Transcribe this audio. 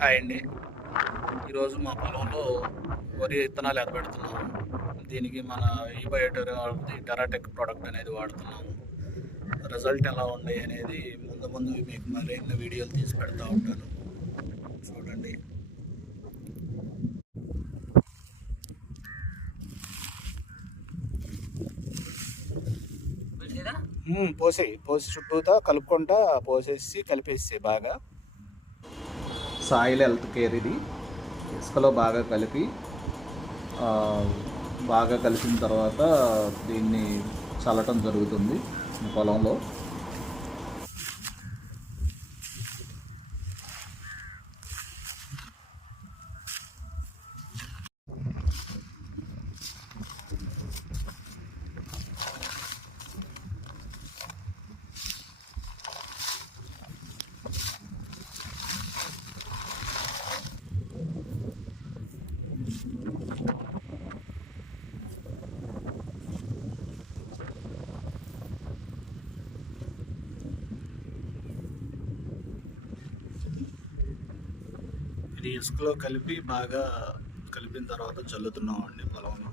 Hi అండి. ఈరోజు మా పొలంలో వరి విత్తనాలు ఎరబెడుతున్నాము. దీనికి మన టెరాటెక్ ప్రోడక్ట్ అనేది వాడుతున్నాము. రిజల్ట్ ఎలా ఉన్నాయి అనేది ముందు ముందు మీకు మరిన్ని వీడియోలు తీసి పెడతా ఉంటాను, చూడండి. పోసి చుట్టూతా కలుపుకుంటా పోసేసి కలిపేసి బాగా సాయిల్ హెల్త్ కేర్ ఇది ఇసుకలో బాగా కలిపిన తర్వాత దీన్ని చల్లటం జరుగుతుంది పొలంలో. ఇది ఇసుకలో బాగా కలిపిన తర్వాత చల్లుతున్నాం అండి పొలంలో.